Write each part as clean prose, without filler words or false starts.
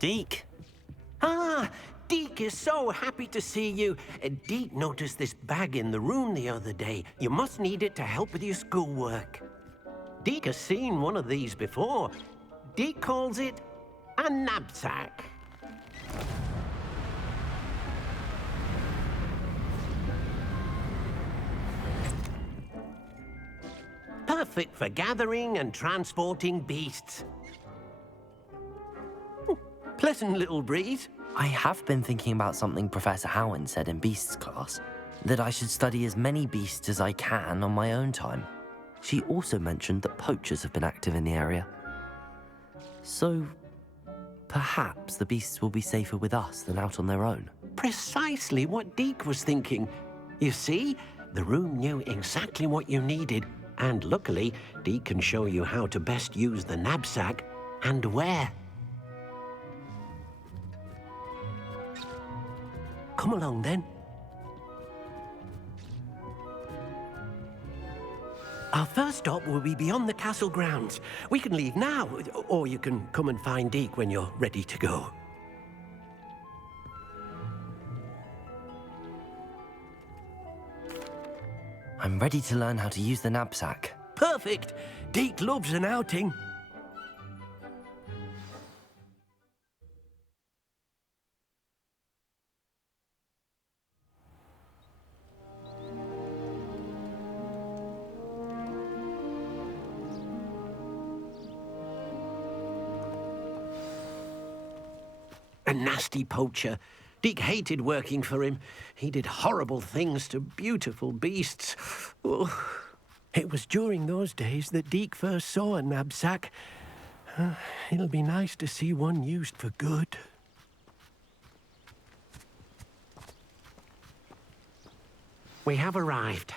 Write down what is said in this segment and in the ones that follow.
Deke. Ah, Deke is so happy to see you. Deke noticed this bag in the room the other day. You must need it to help with your schoolwork. Deke has seen one of these before. Deke calls it a knapsack. Perfect for gathering and transporting beasts. Pleasant little breeze. I have been thinking about something Professor Howard said in Beasts class, that I should study as many beasts as I can on my own time. She also mentioned that poachers have been active in the area. So, perhaps the beasts will be safer with us than out on their own. Precisely what Deke was thinking. You see, the room knew exactly what you needed, and luckily, Deke can show you how to best use the knapsack and where. Come along, then. Our first stop will be beyond the castle grounds. We can leave now, or you can come and find Deke when you're ready to go. I'm ready to learn how to use the knapsack. Perfect! Deke loves an outing. A nasty poacher. Deke hated working for him. He did horrible things to beautiful beasts. Oh, it was during those days that Deke first saw a knapsack. It'll be nice to see one used for good. We have arrived.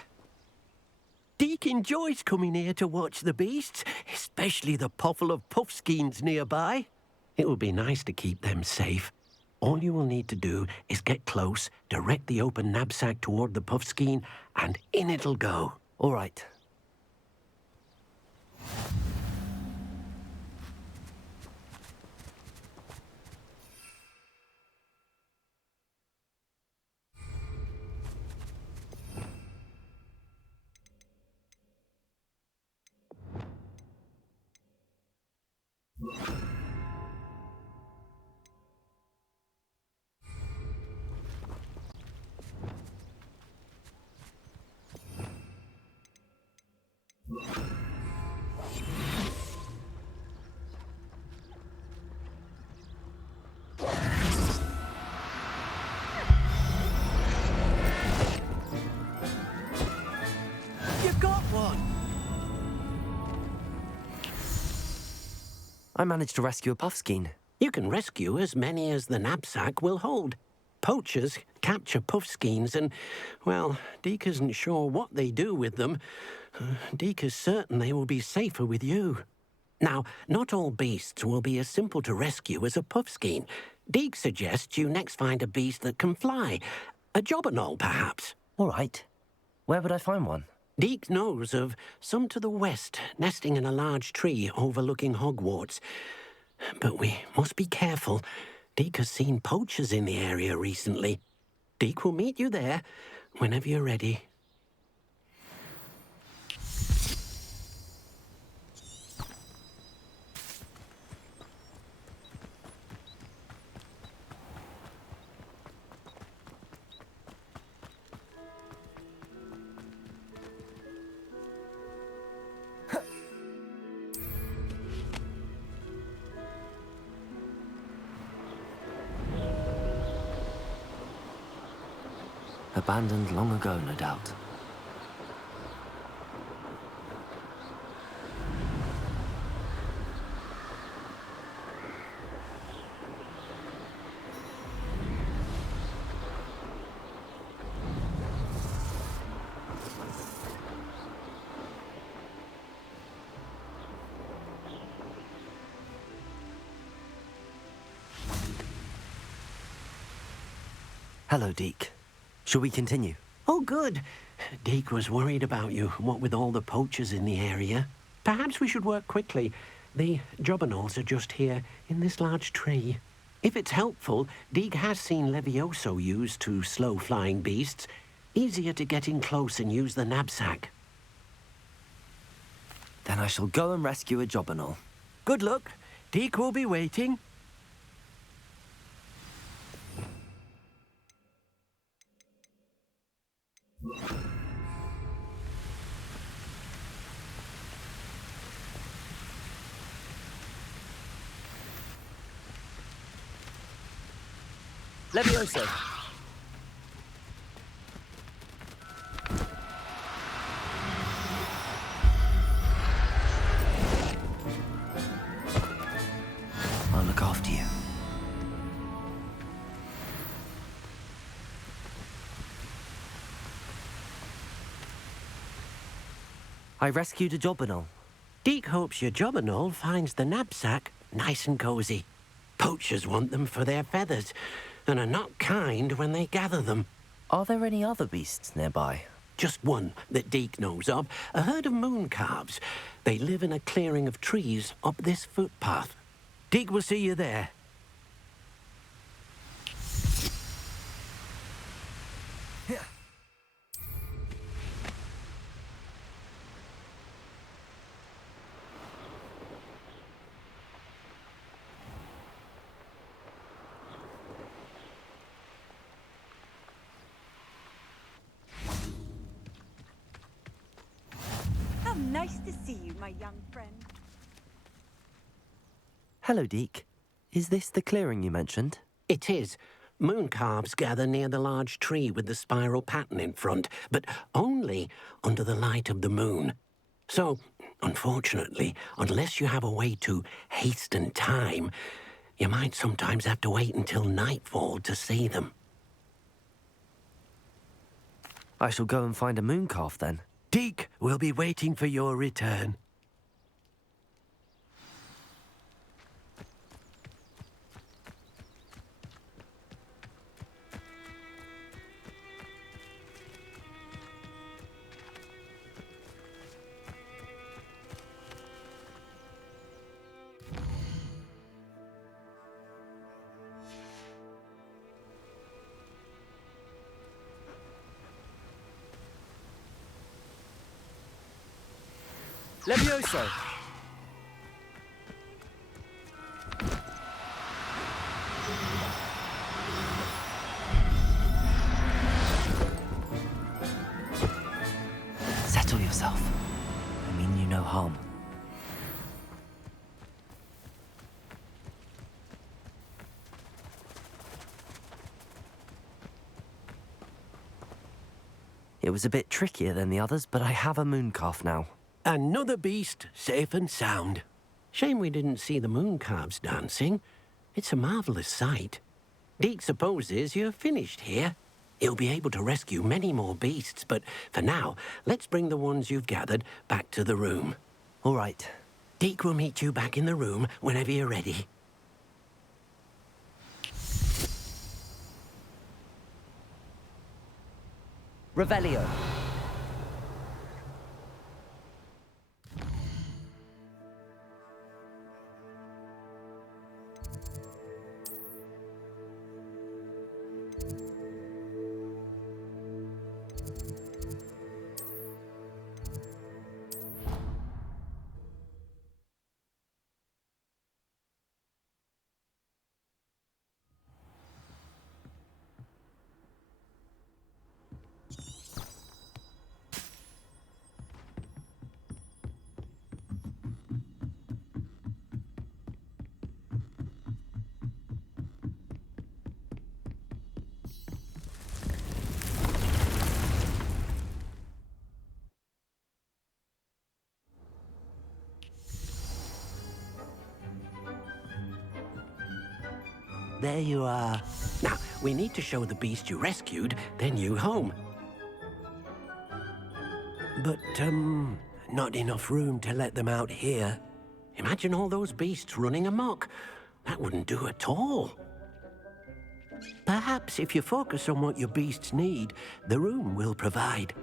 Deke enjoys coming here to watch the beasts, especially the potful of puffskeins nearby. It will be nice to keep them safe. All you will need to do is get close, direct the open knapsack toward the puffskein, and in it'll go. All right. You've got one! I managed to rescue a puffskein. You can rescue as many as the knapsack will hold. Poachers capture puffskeins and, well, Deke isn't sure what they do with them. Deke is certain they will be safer with you. Now, not all beasts will be as simple to rescue as a puffskein. Deke suggests you next find a beast that can fly. A jobberknoll, perhaps. All right. Where would I find one? Deke knows of some to the west, nesting in a large tree overlooking Hogwarts. But we must be careful. Deke has seen poachers in the area recently. Deke will meet you there whenever you're ready. Abandoned long ago, no doubt. Hello, Deke. Shall we continue? Oh, good. Deke was worried about you, what with all the poachers in the area. Perhaps we should work quickly. The jobberknolls are just here, in this large tree. If it's helpful, Deek has seen Levioso used to slow flying beasts. Easier to get in close and use the knapsack. Then I shall go and rescue a job and all. Good luck. Deek will be waiting. Levioso! I'll look after you. I rescued a Jobberknoll. Deek hopes your Jobberknoll finds the knapsack nice and cozy. Poachers want them for their feathers, and are not kind when they gather them. Are there any other beasts nearby? Just one that Deek knows of, a herd of moon calves. They live in a clearing of trees up this footpath. Deek will see you there. How nice to see you, my young friend. Hello, Deek. Is this the clearing you mentioned? It is. Moon calves gather near the large tree with the spiral pattern in front, but only under the light of the moon. So, unfortunately, unless you have a way to hasten time, you might sometimes have to wait until nightfall to see them. I shall go and find a moon calf then. Deek will be waiting for your return. Levioso! Settle yourself. I mean you no harm. It was a bit trickier than the others, but I have a moon calf now. Another beast, safe and sound. Shame we didn't see the moon calves dancing. It's a marvelous sight. Deek supposes you're finished here. He'll be able to rescue many more beasts, but for now, let's bring the ones you've gathered back to the room. All right. Deek will meet you back in the room whenever you're ready. Revelio. There you are. Now, we need to show the beast you rescued their new home. But, not enough room to let them out here. Imagine all those beasts running amok. That wouldn't do at all. Perhaps if you focus on what your beasts need, the room will provide.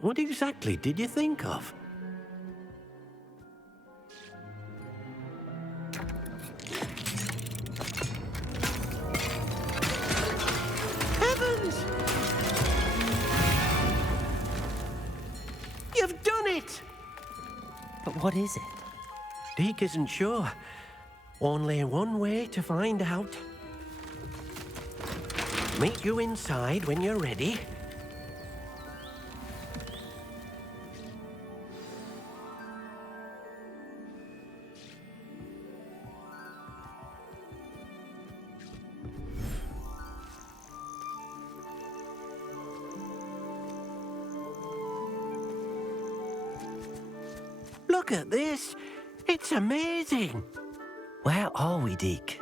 What exactly did you think of? Heavens! You've done it! But what is it? Deke isn't sure. Only one way to find out. Meet you inside when you're ready. Look at this. It's amazing. Where are we, Deke?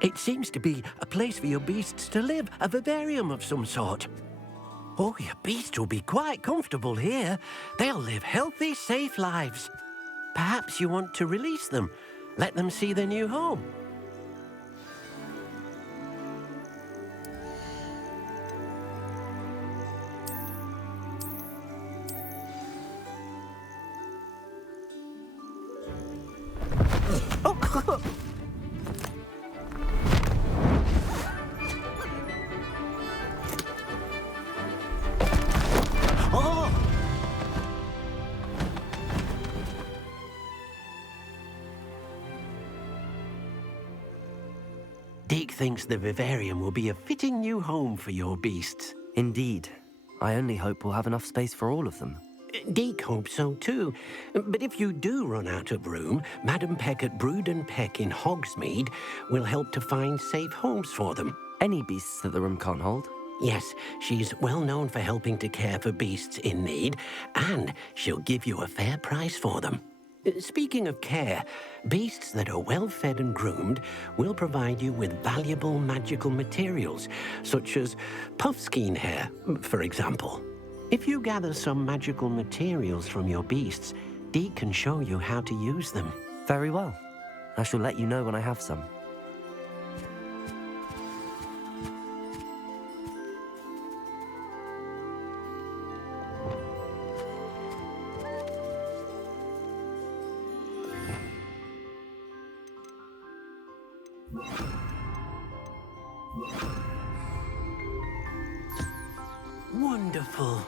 It seems to be a place for your beasts to live, a vivarium of some sort. Oh, your beasts will be quite comfortable here. They'll live healthy, safe lives. Perhaps you want to release them, let them see their new home. Deke thinks the vivarium will be a fitting new home for your beasts. Indeed. I only hope we'll have enough space for all of them. Deke hopes so too. But if you do run out of room, Madam Peck at Brood and Peck in Hogsmeade will help to find safe homes for them. Any beasts that the room can't hold? Yes, she's well known for helping to care for beasts in need, and she'll give you a fair price for them. Speaking of care, beasts that are well fed and groomed will provide you with valuable magical materials, such as puffskein hair, for example. If you gather some magical materials from your beasts, Deke can show you how to use them. Very well. I shall let you know when I have some. Wonderful.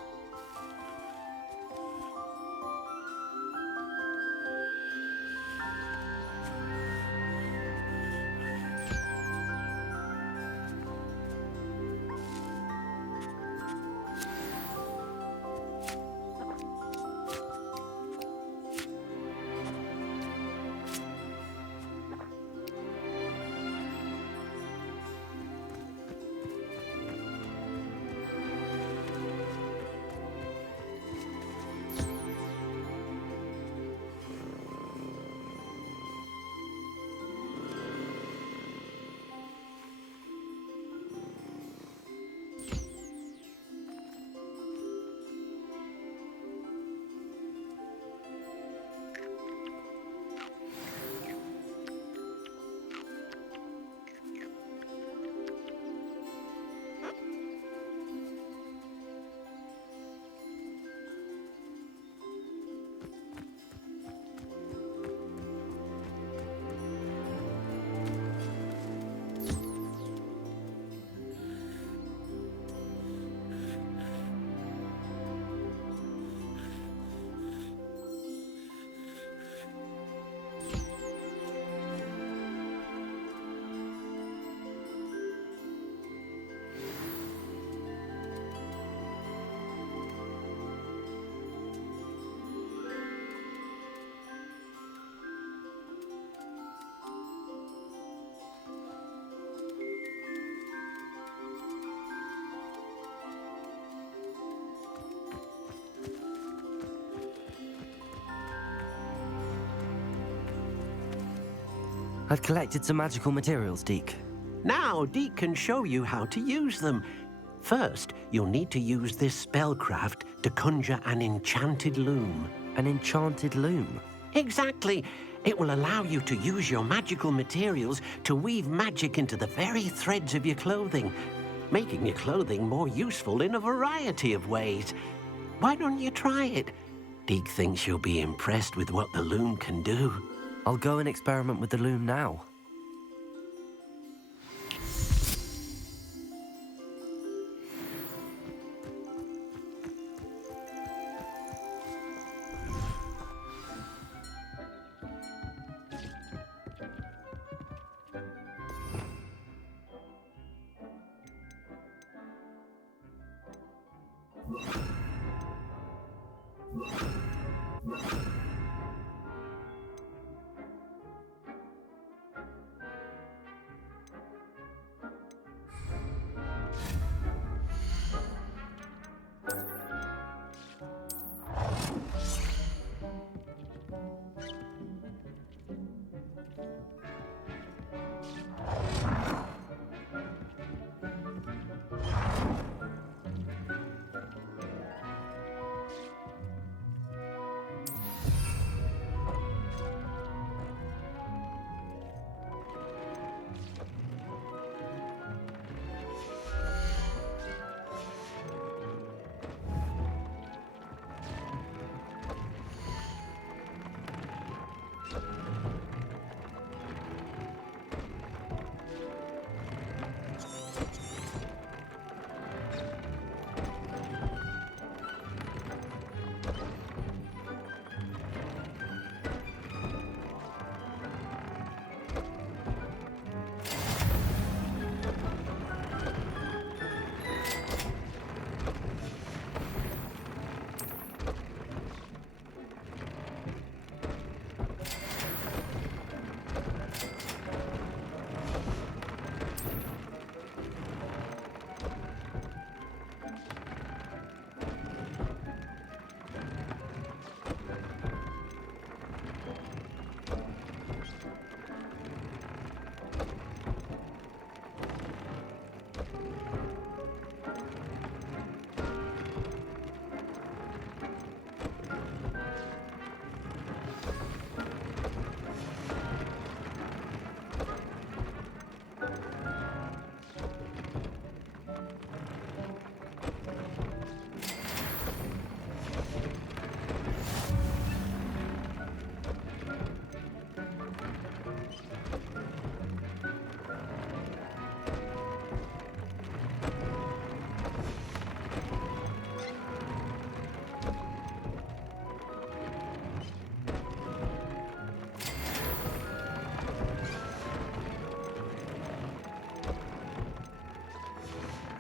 I've collected some magical materials, Deke. Now Deke can show you how to use them. First, you'll need to use this spellcraft to conjure an enchanted loom. An enchanted loom? Exactly. It will allow you to use your magical materials to weave magic into the very threads of your clothing. making your clothing more useful in a variety of ways. Why don't you try it? Deke thinks you'll be impressed with what the loom can do. I'll go and experiment with the loom now.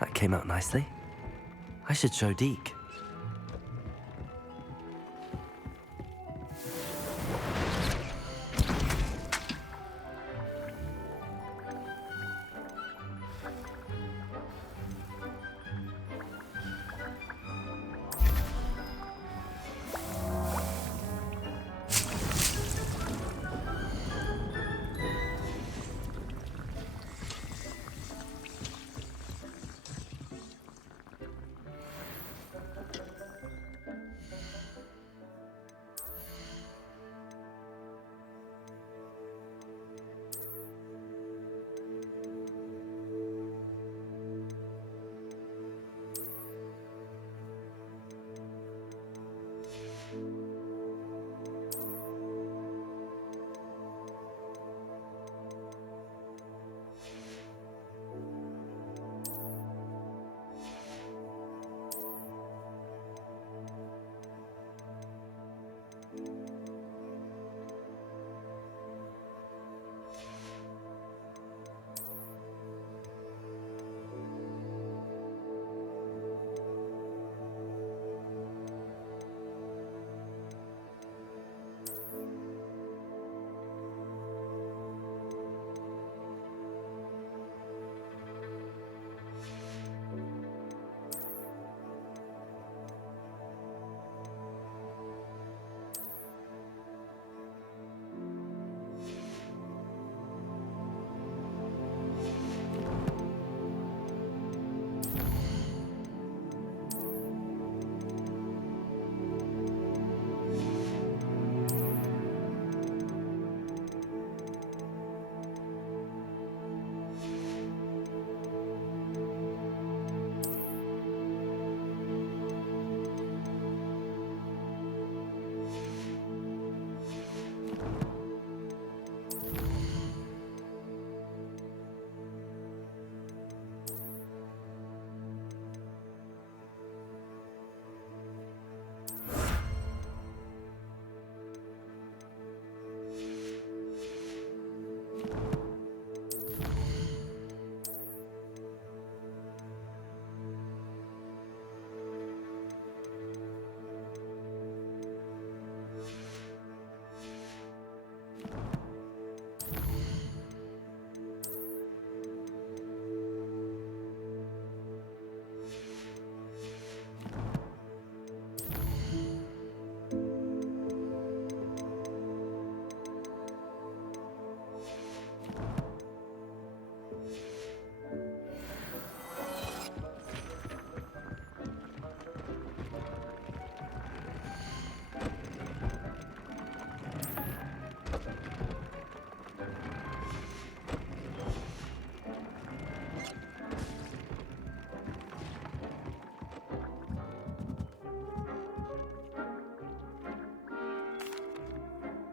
That came out nicely. I should show Deke.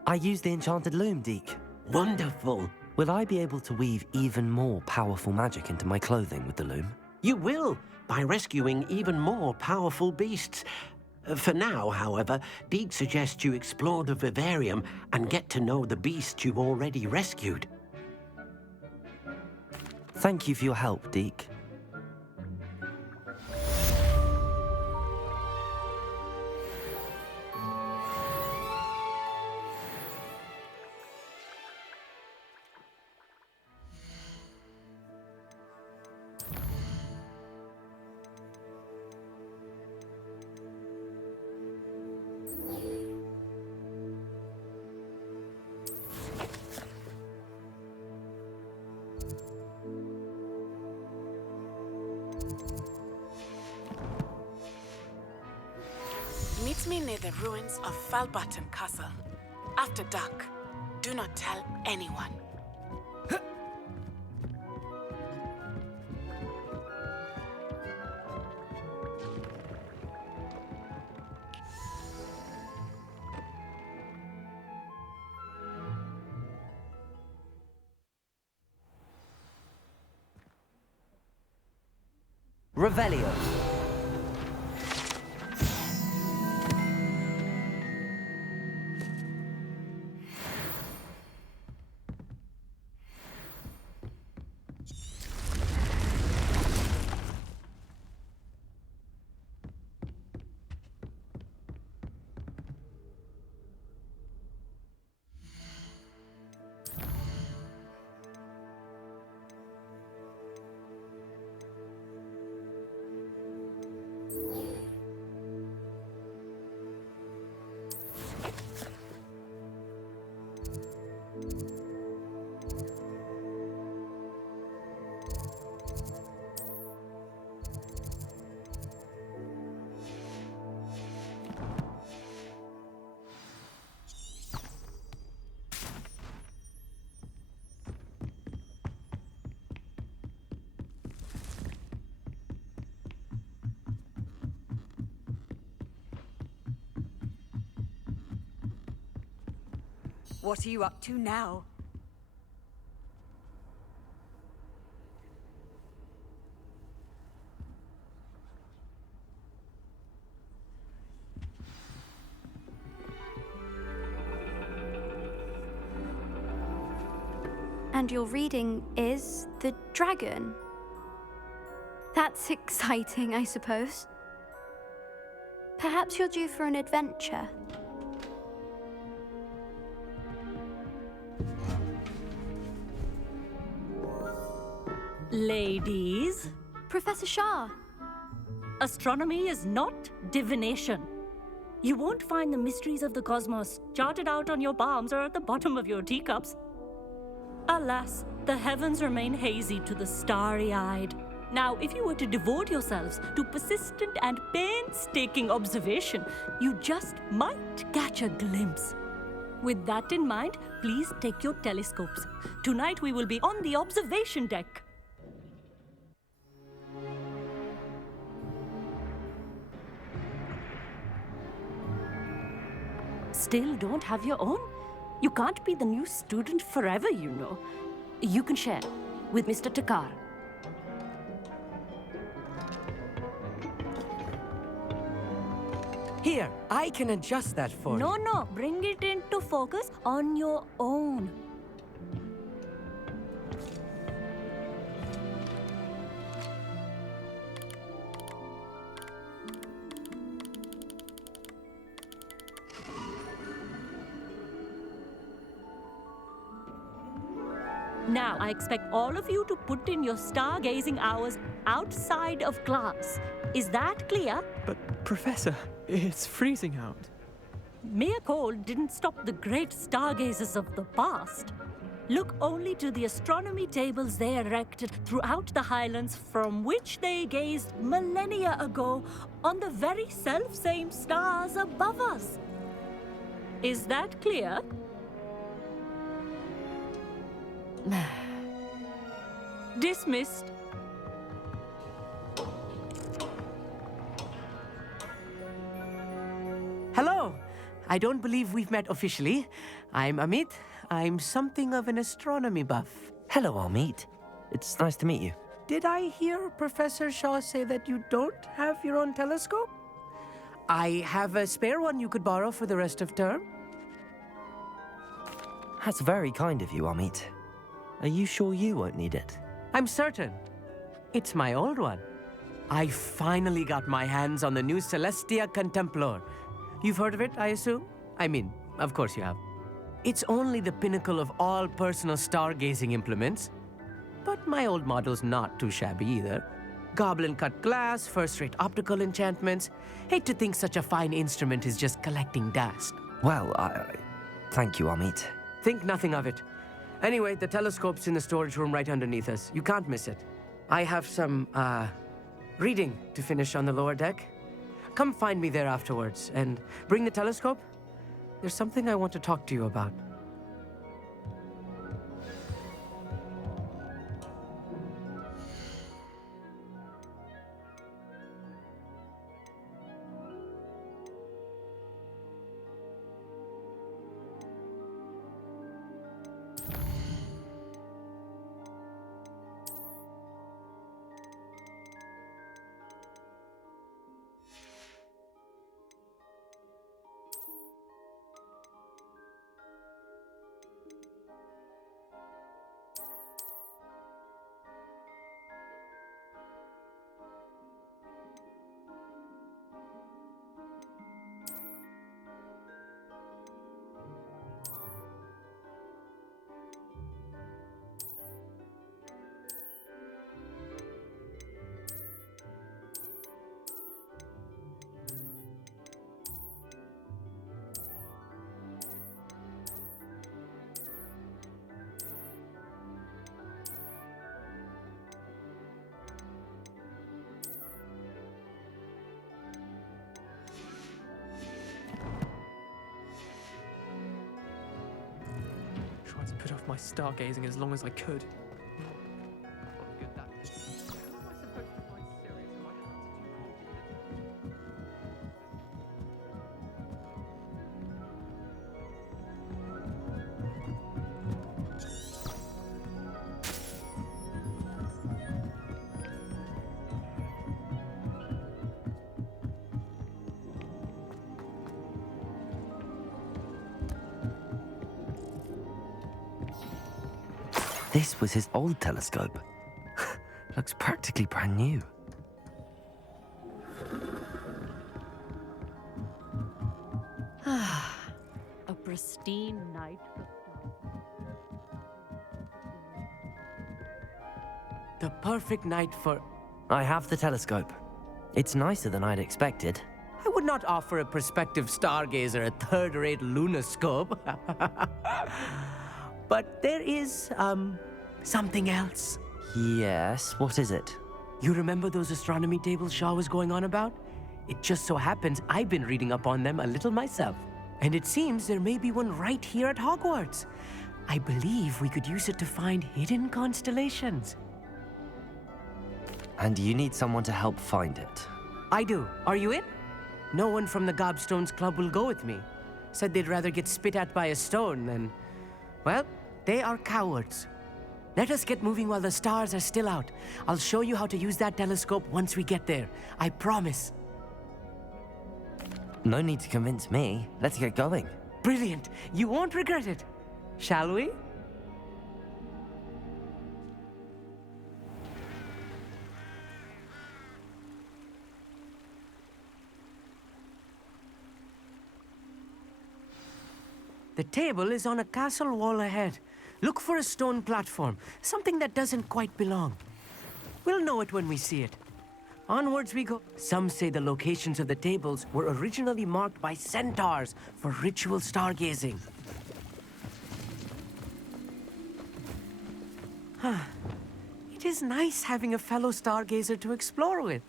I use the enchanted loom, Deke. Wonderful. Will I be able to weave even more powerful magic into my clothing with the loom? You will, by rescuing even more powerful beasts. For now, however, Deke suggests you explore the vivarium and get to know the beasts you've already rescued. Thank you for your help, Deke. Meet me near the ruins of Falbaton Castle. After dark. Do not tell anyone. Revelio. What are you up to now? And your reading is the dragon. That's exciting, I suppose. Perhaps you're due for an adventure. Ladies, Professor Shah. astronomy is not divination. You won't find the mysteries of the cosmos charted out on your palms or at the bottom of your teacups. Alas, the heavens remain hazy to the starry-eyed. Now, if you were to devote yourselves to persistent and painstaking observation, you just might catch a glimpse. With that in mind, please take your telescopes. Tonight we will be on the observation deck. Still don't have your own? You can't be the new student forever, you know. You can share with Mr. Takar. Here, I can adjust that for you. No, bring it into focus on your own. Now, I expect all of you to put in your stargazing hours outside of class. Is that clear? But, Professor, it's freezing out. Mere cold didn't stop the great stargazers of the past. Look only to the astronomy tables they erected throughout the highlands from which they gazed millennia ago on the very self-same stars above us. Is that clear? Dismissed. Hello! I don't believe we've met officially. I'm Amit. I'm something of an astronomy buff. Hello, Amit. It's nice to meet you. Did I hear Professor Shaw say that you don't have your own telescope? I have a spare one you could borrow for the rest of term. That's very kind of you, Amit. Are you sure you won't need it? I'm certain. It's my old one. I finally got my hands on the new Celestia Contemplor. You've heard of it, I assume? I mean, of course you have. It's only the pinnacle of all personal stargazing implements. But my old model's not too shabby either. Goblin-cut glass, first-rate optical enchantments. Hate to think such a fine instrument is just collecting dust. Well, thank you, Amit. Think nothing of it. Anyway, the telescope's in the storage room right underneath us. You can't miss it. I have some, reading to finish on the lower deck. Come find me there afterwards, and bring the telescope. There's something I want to talk to you about. Tried to put off my stargazing as long as I could. This was his old telescope. Looks practically brand new. A pristine night. The perfect night for... I have the telescope. It's nicer than I'd expected. I would not offer a prospective stargazer a third-rate lunoscope. But there is, something else. Yes, what is it? You remember those astronomy tables Shaw was going on about? It just so happens I've been reading up on them a little myself. And it seems there may be one right here at Hogwarts. I believe we could use it to find hidden constellations. And you need someone to help find it. I do. Are you in? No one from the Gobstones Club will go with me. Said they'd rather get spit at by a stone than... Well, they are cowards. Let us get moving while the stars are still out. I'll show you how to use that telescope once we get there. I promise. No need to convince me. Let's get going. Brilliant. You won't regret it. Shall we? The table is on a castle wall ahead. Look for a stone platform, something that doesn't quite belong. We'll know it when we see it. Onwards we go. Some say the locations of the tables were originally marked by centaurs for ritual stargazing. It is nice having a fellow stargazer to explore with.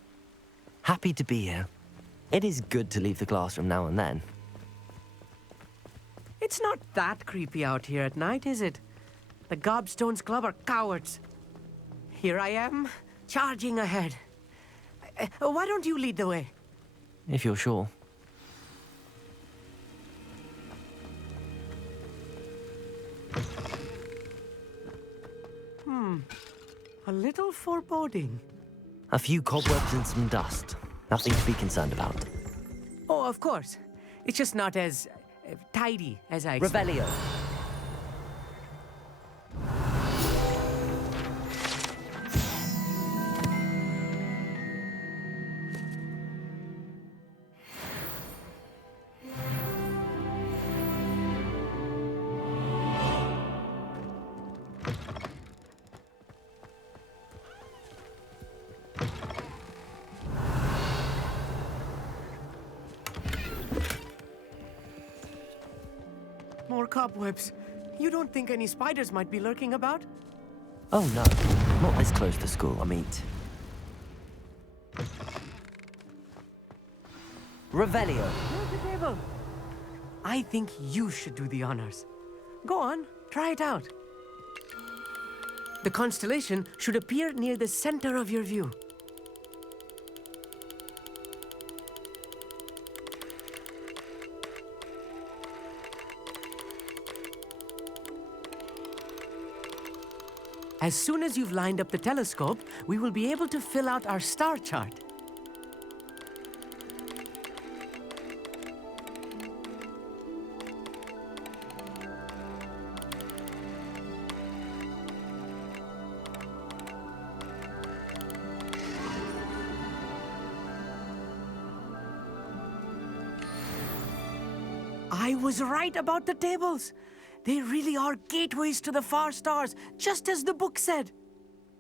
Happy to be here. It is good to leave the classroom now and then. It's not that creepy out here at night, is it? The Gobstones Club are cowards. Here I am, charging ahead. Why don't you lead the way? If you're sure. A little foreboding. A few cobwebs and some dust. Nothing to be concerned about. Oh, of course. It's just not as tidy as I expected. Revelio. More cobwebs. You don't think any spiders might be lurking about? Oh no, not this close to school, I mean. Revelio. Here's the table. I think you should do the honors. Go on, try it out. The constellation should appear near the center of your view. As soon as you've lined up the telescope, we will be able to fill out our star chart. I was right about the tables. They really are gateways to the far stars, just as the book said.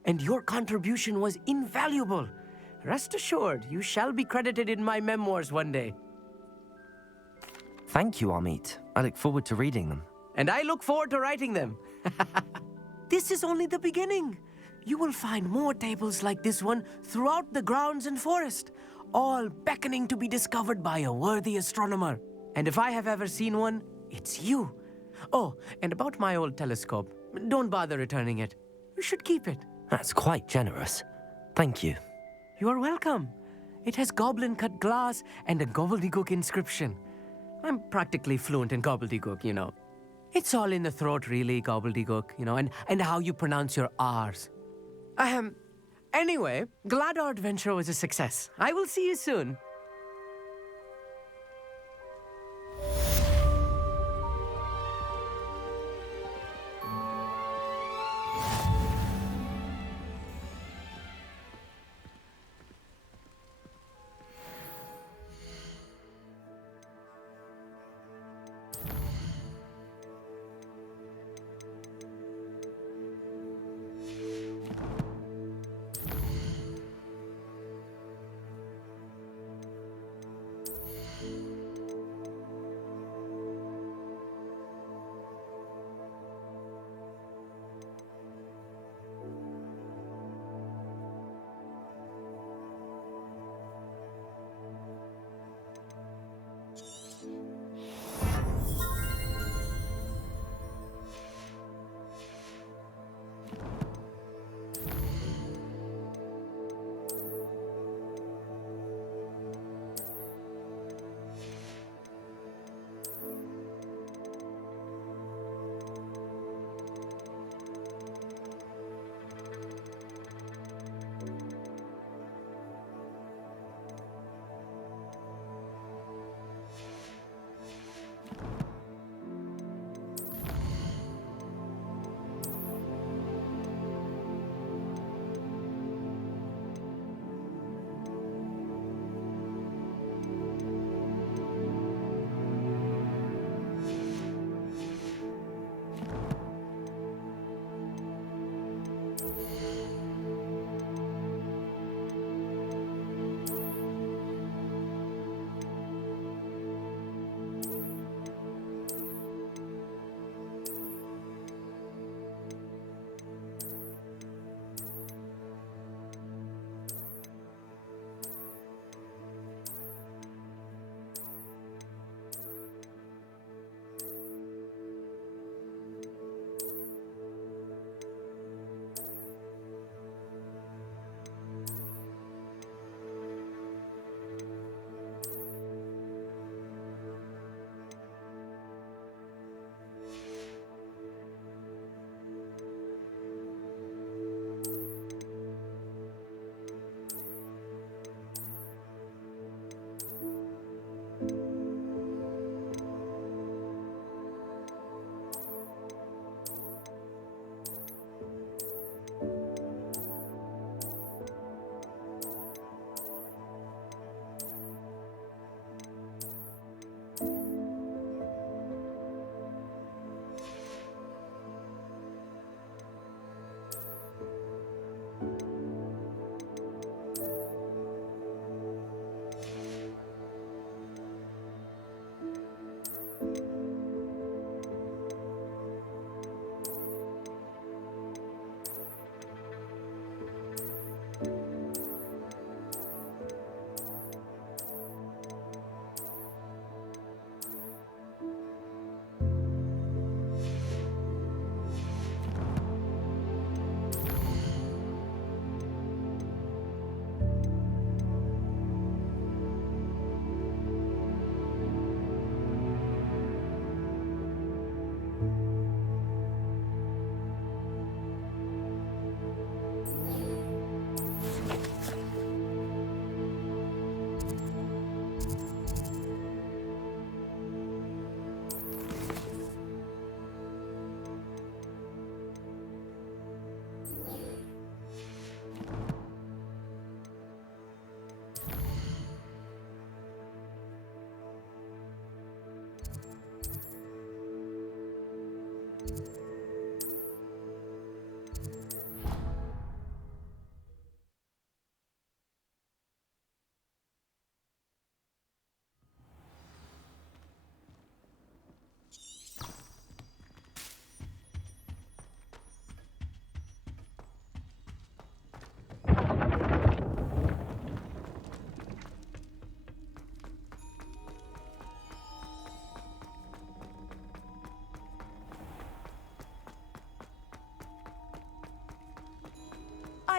And your contribution was invaluable. Rest assured, you shall be credited in my memoirs one day. Thank you, Amit. I look forward to reading them. And I look forward to writing them. This is only the beginning. You will find more tables like this one throughout the grounds and forest, all beckoning to be discovered by a worthy astronomer. And if I have ever seen one, it's you. Oh, and about my old telescope, don't bother returning it. You should keep it. That's quite generous. Thank you. You are welcome. It has goblin-cut glass and a gobbledygook inscription. I'm practically fluent in gobbledygook, you know. It's all in the throat, really, gobbledygook, you know, and how you pronounce your R's. Anyway, glad our adventure was a success. I will see you soon.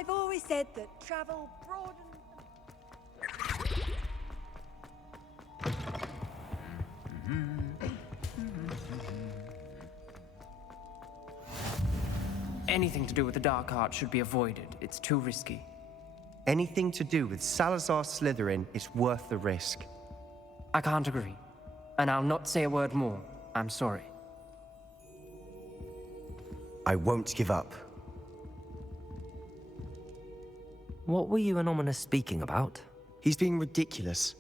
I've always said that travel broadens. Anything to do with the dark art should be avoided. It's too risky. Anything to do with Salazar Slytherin is worth the risk. I can't agree. And I'll not say a word more. I'm sorry. I won't give up. What were you and Ominous speaking about? He's being ridiculous.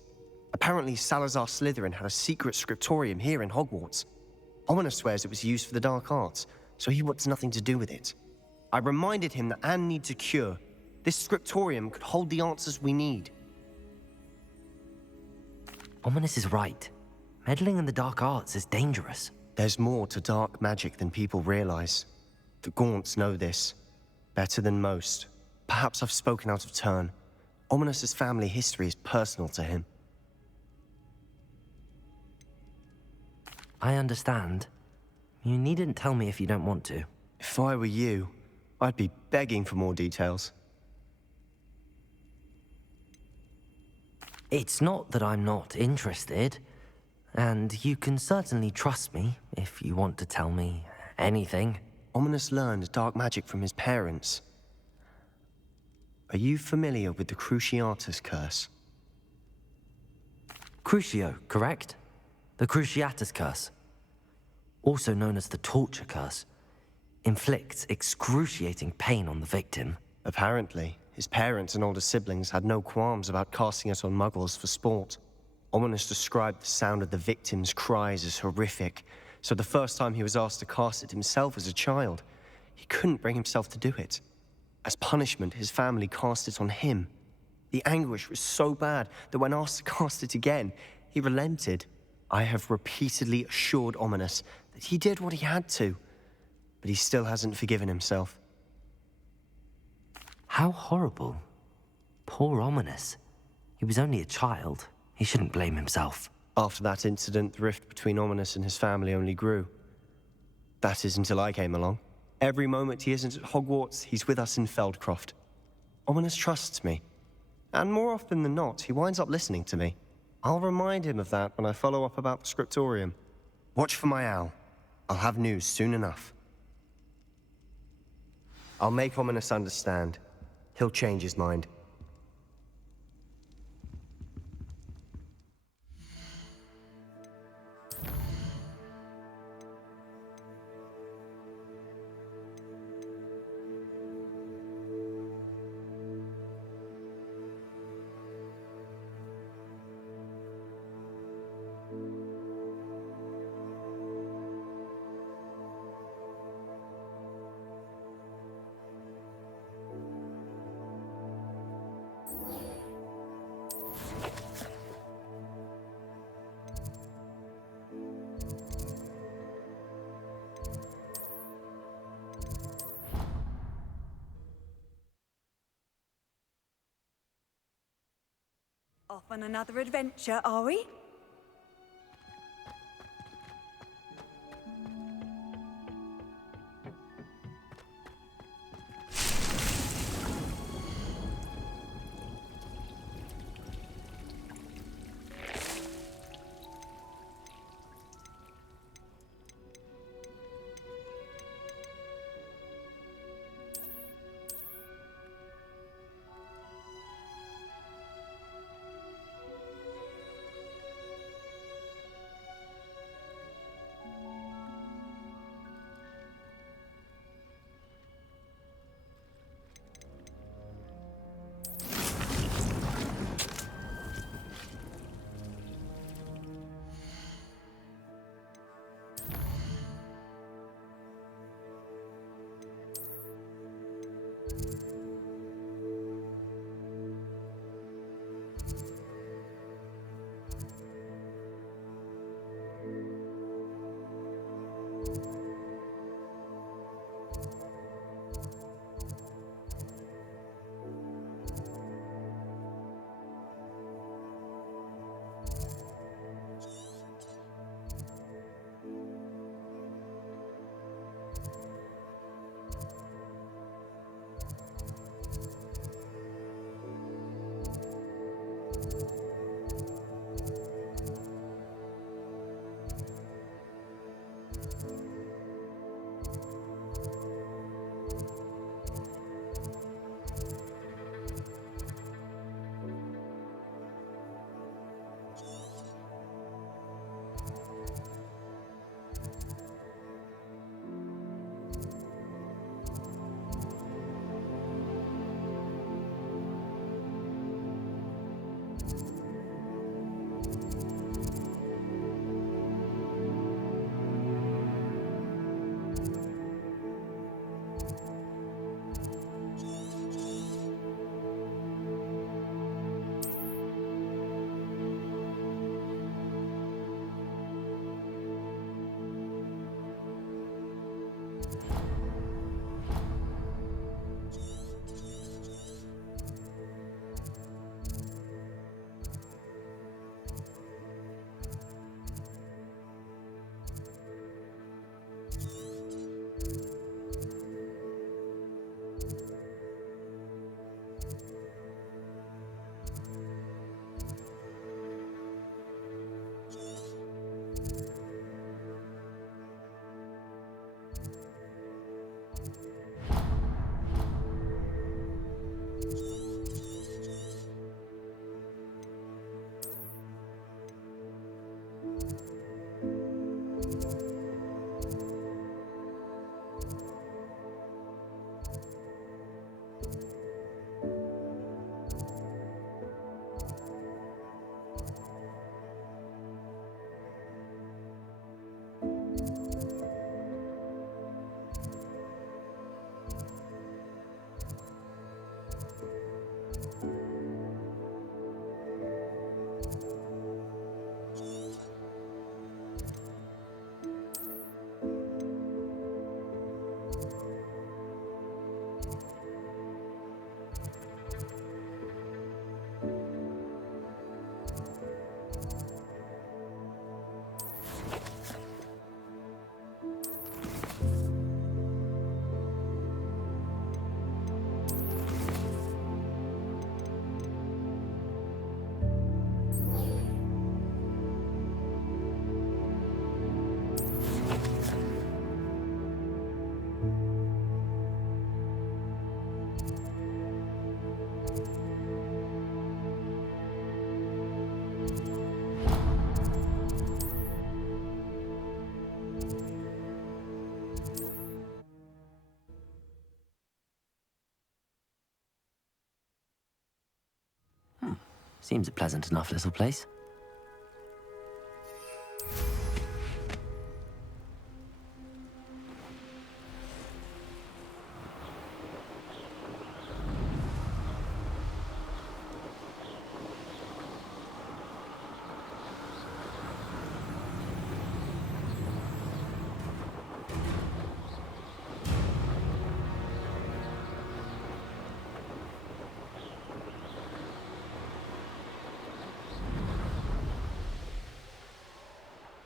Apparently, Salazar Slytherin had a secret scriptorium here in Hogwarts. Ominous swears it was used for the dark arts, so he wants nothing to do with it. I reminded him that Anne needs a cure. This scriptorium could hold the answers we need. Ominous is right. Meddling in the dark arts is dangerous. There's more to dark magic than people realize. The Gaunts know this. Better than most. Perhaps I've spoken out of turn. Ominous's family history is personal to him. I understand. You needn't tell me if you don't want to. If I were you, I'd be begging for more details. It's not that I'm not interested. And you can certainly trust me if you want to tell me anything. Ominous learned dark magic from his parents. Are you familiar with the Cruciatus Curse? Crucio, correct? The Cruciatus Curse. Also known as the Torture Curse. Inflicts excruciating pain on the victim. Apparently, his parents and older siblings had no qualms about casting it on muggles for sport. Ominous described the sound of the victim's cries as horrific, so the first time he was asked to cast it himself as a child, he couldn't bring himself to do it. As punishment, his family cast it on him. The anguish was so bad that when asked to cast it again, he relented. I have repeatedly assured Ominous that he did what he had to, but he still hasn't forgiven himself. How horrible. Poor Ominous. He was only a child. He shouldn't blame himself. After that incident, the rift between Ominous and his family only grew. That is until I came along. Every moment he isn't at Hogwarts, he's with us in Feldcroft. Ominous trusts me. And more often than not, he winds up listening to me. I'll remind him of that when I follow up about the scriptorium. Watch for my owl. I'll have news soon enough. I'll make Ominous understand. He'll change his mind. Off on another adventure, are we? Seems a pleasant enough little place.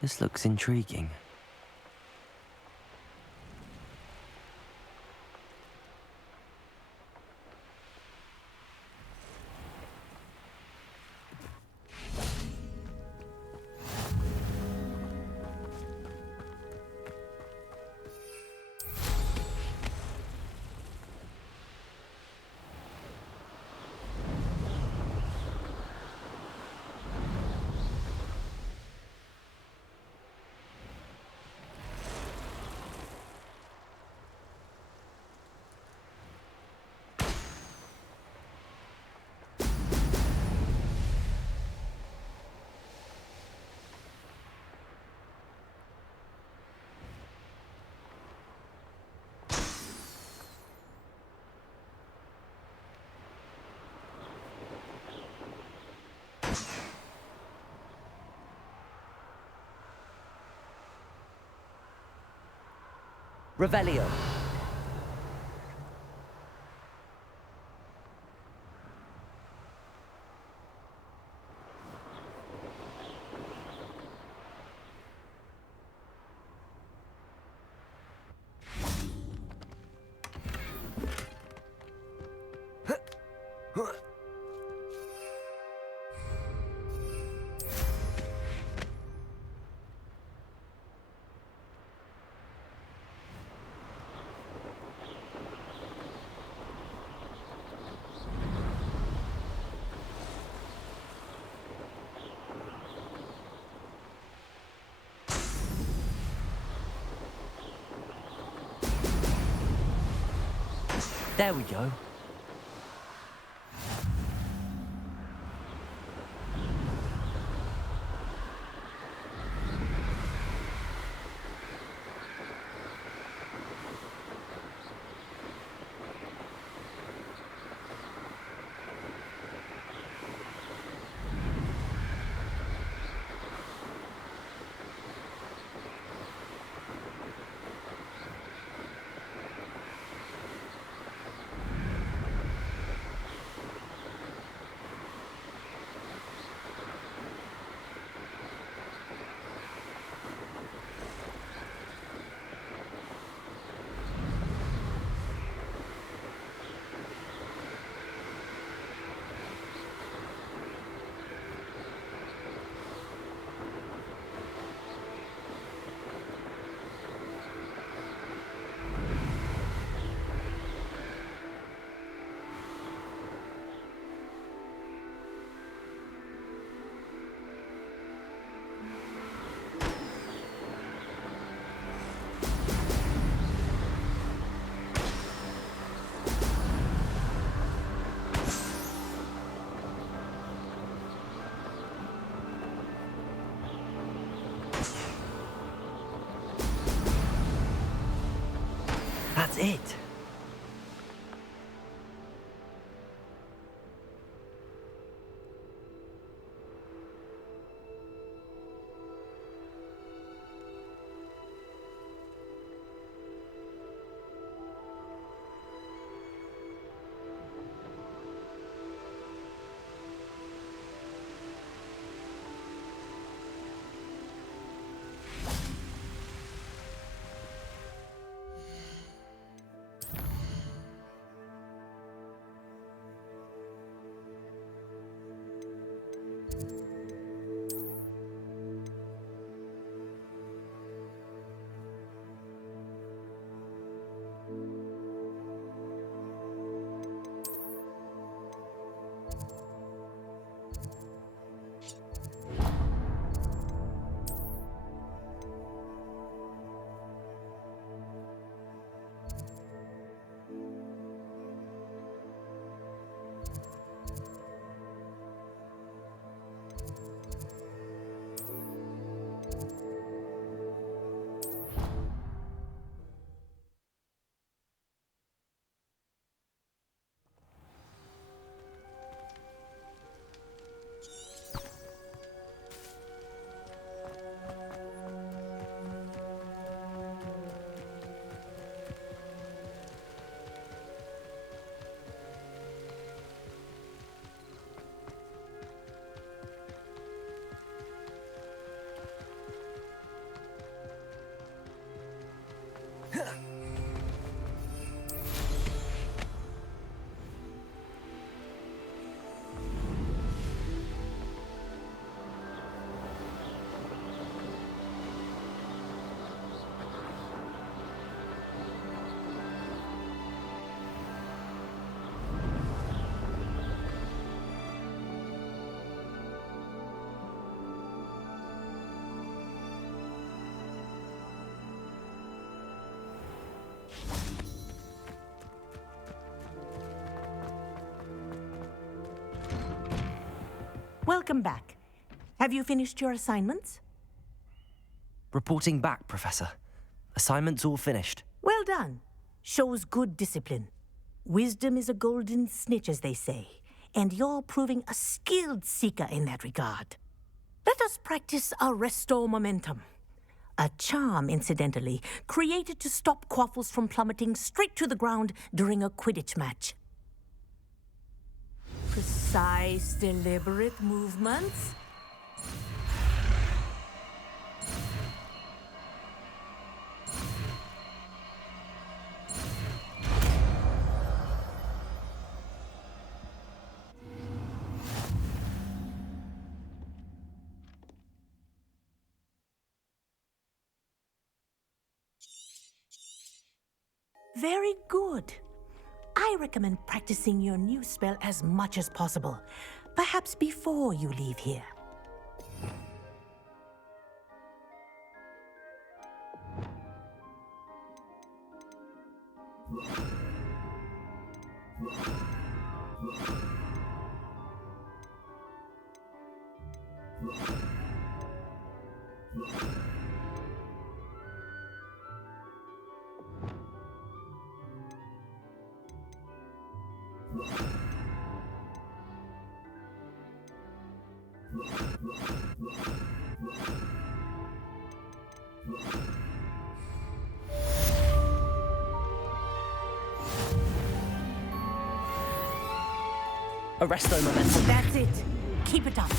This looks intriguing. Revelio. There we go. That's it. Welcome back. Have you finished your assignments? Reporting back, Professor. Assignment's all finished. Well done. Shows good discipline. Wisdom is a golden snitch, as they say, and you're proving a skilled seeker in that regard. Let us practice our restore momentum. A charm, incidentally, created to stop quaffles from plummeting straight to the ground during a Quidditch match. Precise, deliberate movements. Very good. I recommend practicing your new spell as much as possible, perhaps before you leave here. Arresto momentum. That's it. Keep it up.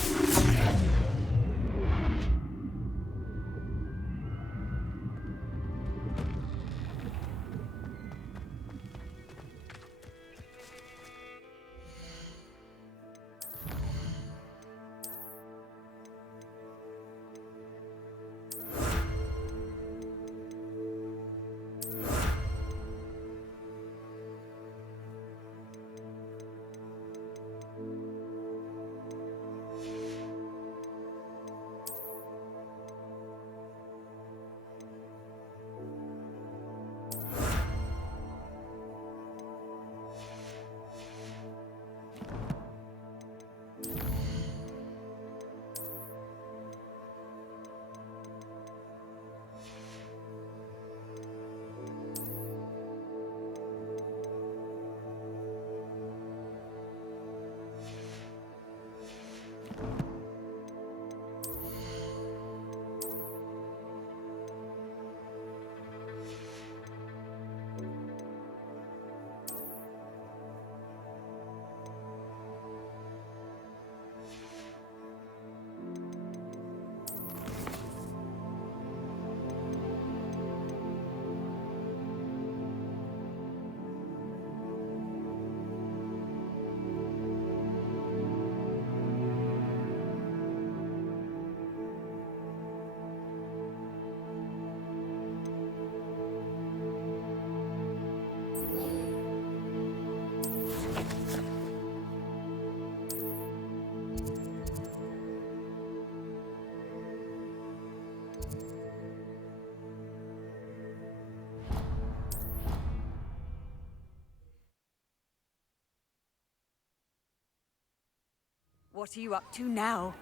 What are you up to now?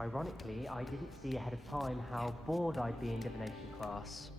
Ironically, I didn't see ahead of time how bored I'd be in divination class.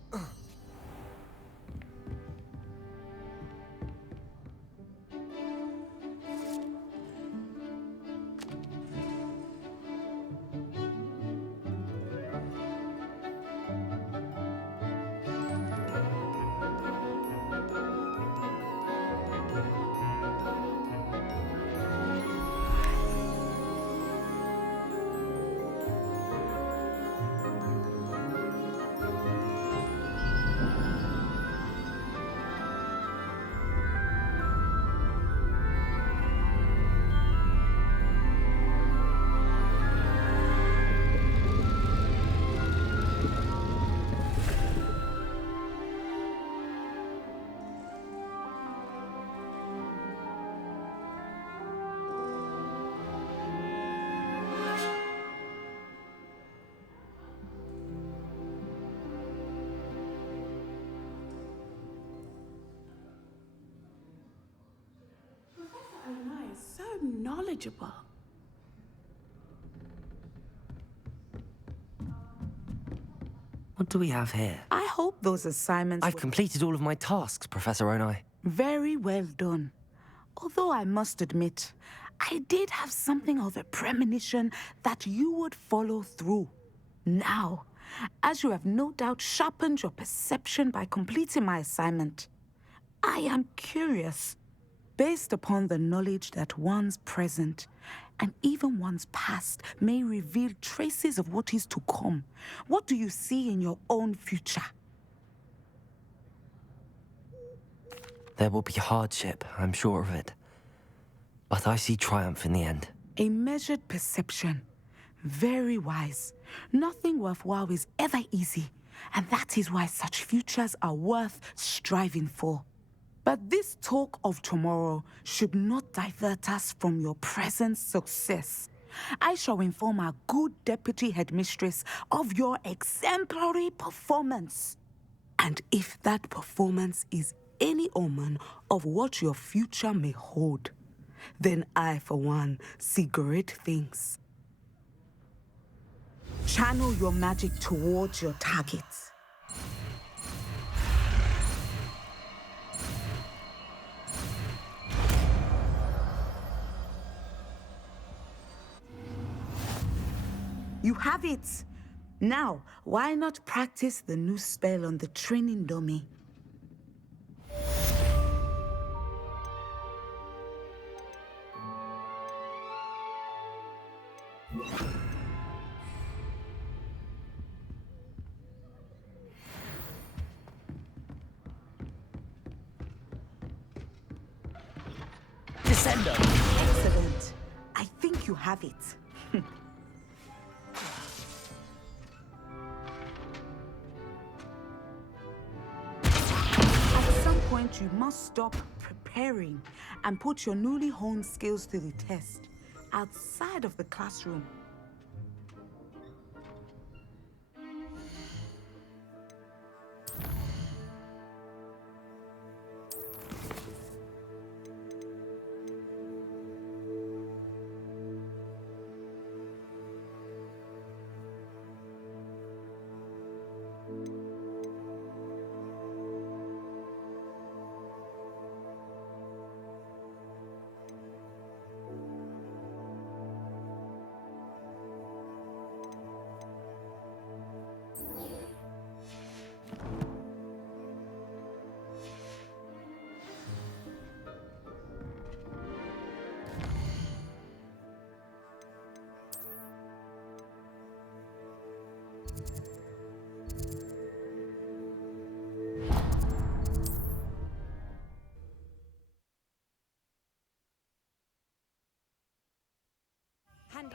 Knowledgeable. What do we have here? I hope those assignments I've completed all of my tasks, Professor Onai. Very well done. Although I must admit, I did have something of a premonition that you would follow through. Now, as you have no doubt sharpened your perception by completing my assignment, I am curious, based upon the knowledge that one's present and even one's past may reveal traces of what is to come. What do you see in your own future? There will be hardship, I'm sure of it. But I see triumph in the end. A measured perception. Very wise. Nothing worthwhile is ever easy, and that is why such futures are worth striving for. But this talk of tomorrow should not divert us from your present success. I shall inform our good deputy headmistress of your exemplary performance. And if that performance is any omen of what your future may hold, then I, for one, see great things. Channel your magic towards your targets. You have it! Now, why not practice the new spell on the training dummy? Descender! Excellent. I think you have it. At some point, you must stop preparing and put your newly honed skills to the test outside of the classroom.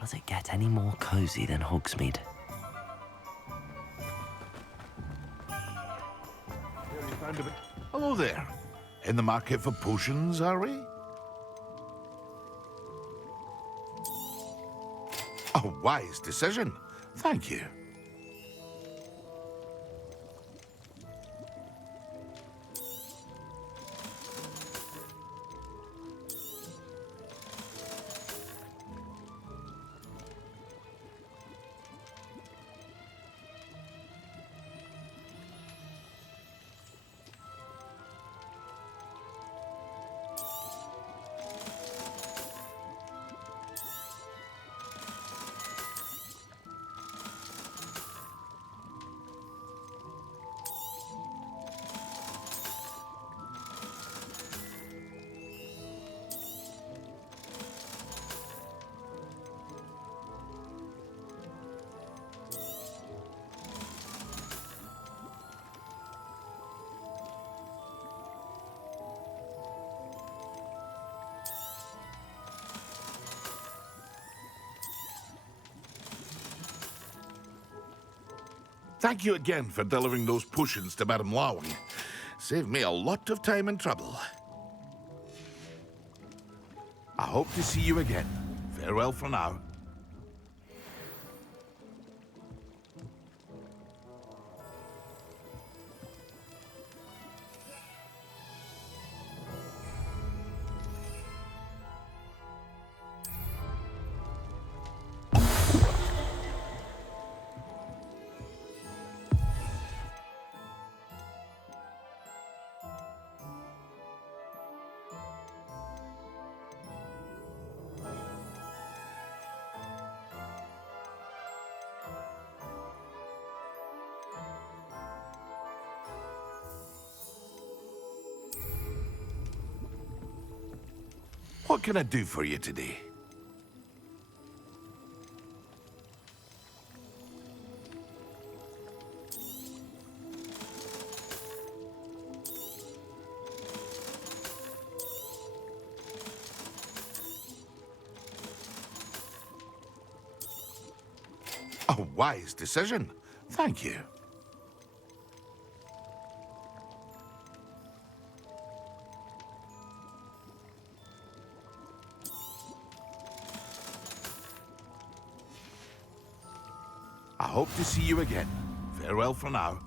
Does it get any more cozy than Hogsmeade? Hello there. In the market for potions, are we? A wise decision. Thank you. Thank you again for delivering those potions to Madame Lawing. Saved me a lot of time and trouble. I hope to see you again. Farewell for now. What can I do for you today? A wise decision. Thank you. I hope to see you again. Farewell for now.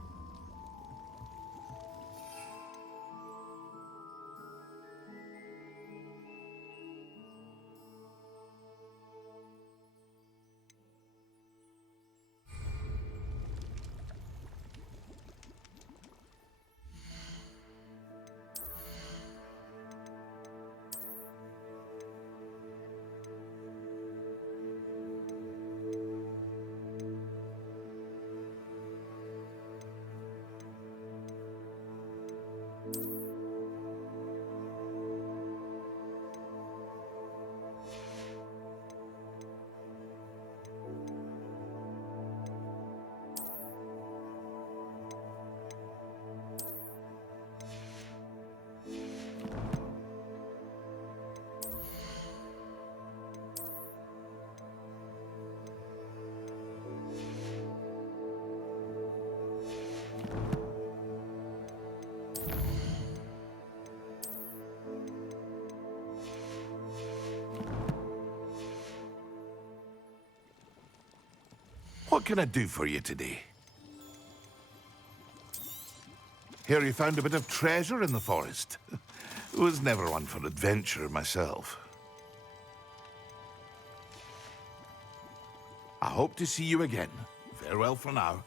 What can I do for you today? Hear you found a bit of treasure in the forest. Was never one for adventure myself. I hope to see you again. Farewell for now.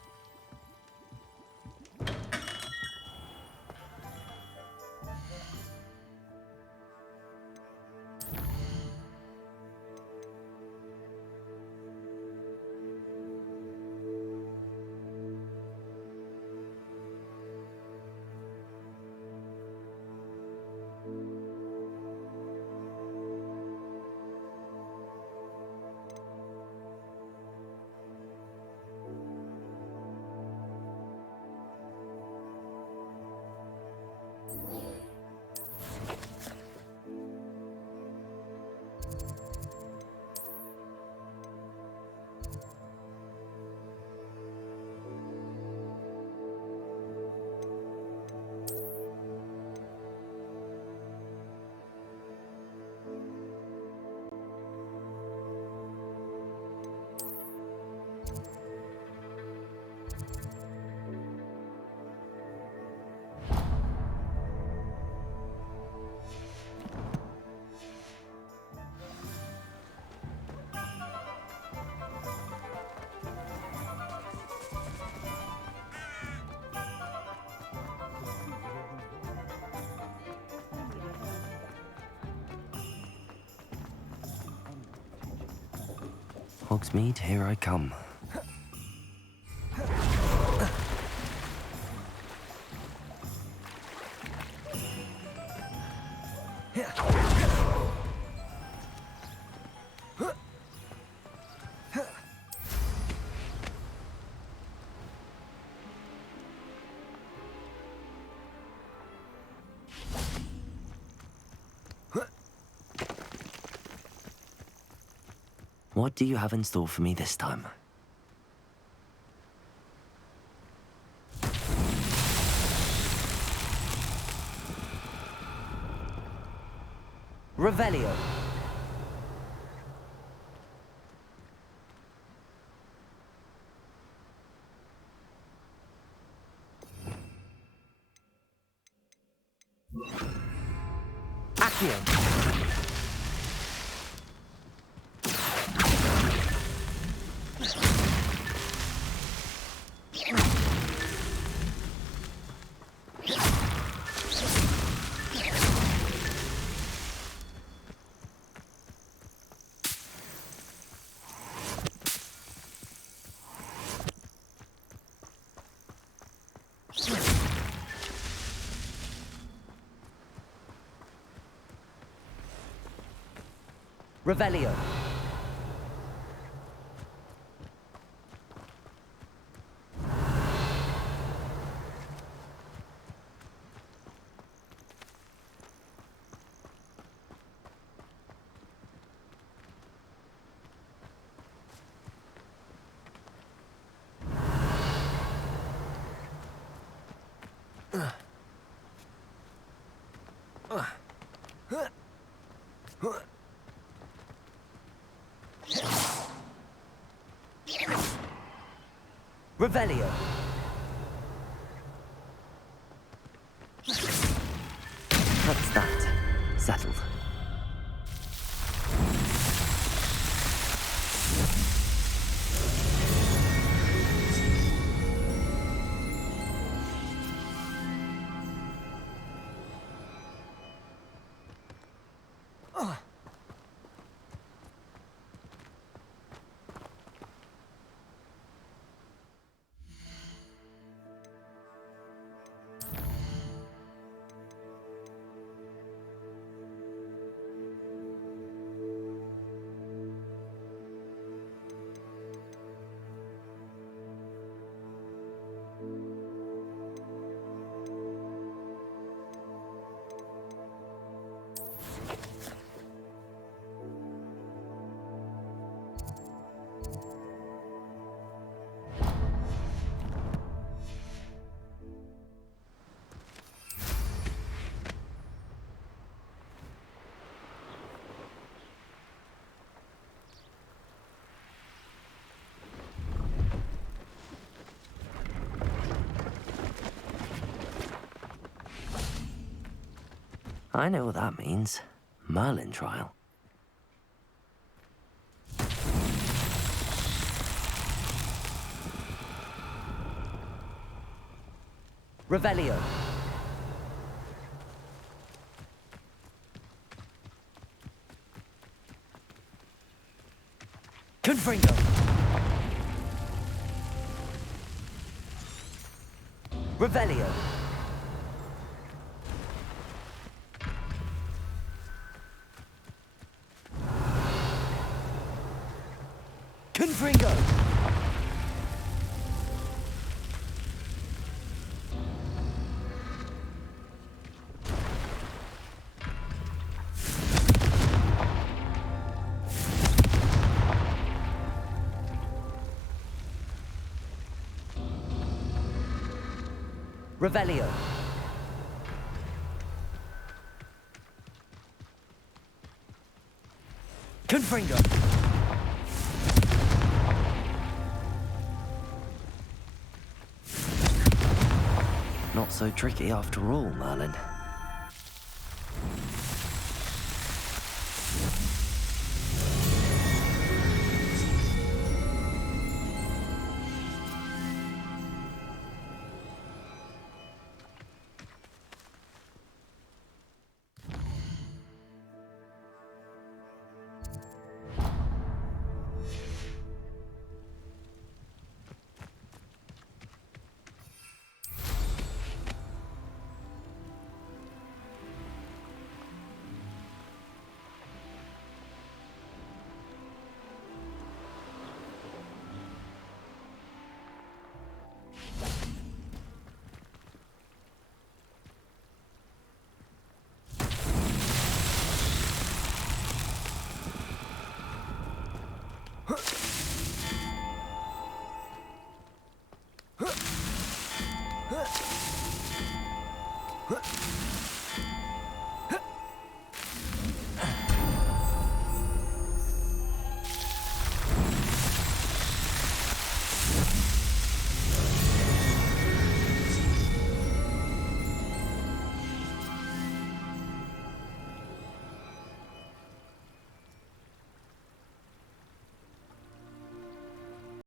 Hogsmeade, here I come. What do you have in store for me this time? Revelio. Accio. Revelio. Revelio. That's that. Settled. I know what that means. Merlin trial. Revelio. Confringo. Revelio. Confringo. Revelio. Confringo. Not so tricky after all, Merlin.